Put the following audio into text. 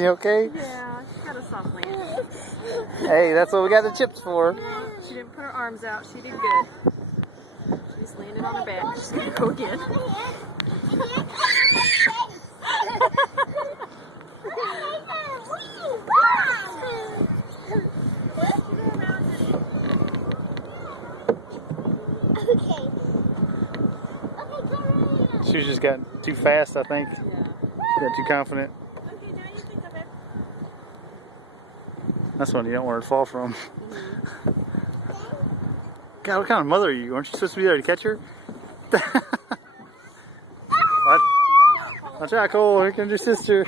she okay? Yeah, she got a soft landing. Hey, that's what we got the chips for. Yeah, she didn't put her arms out. She did good. She just landed on her back. She's gonna go again. She was just got too fast, I think. Yeah. She got too confident. Okay, now you think of it. That's one you don't want her to fall from. Mm-hmm. God, what kind of mother are you? Aren't you supposed to be there to catch her? Watch out, Cole. Here comes your sister.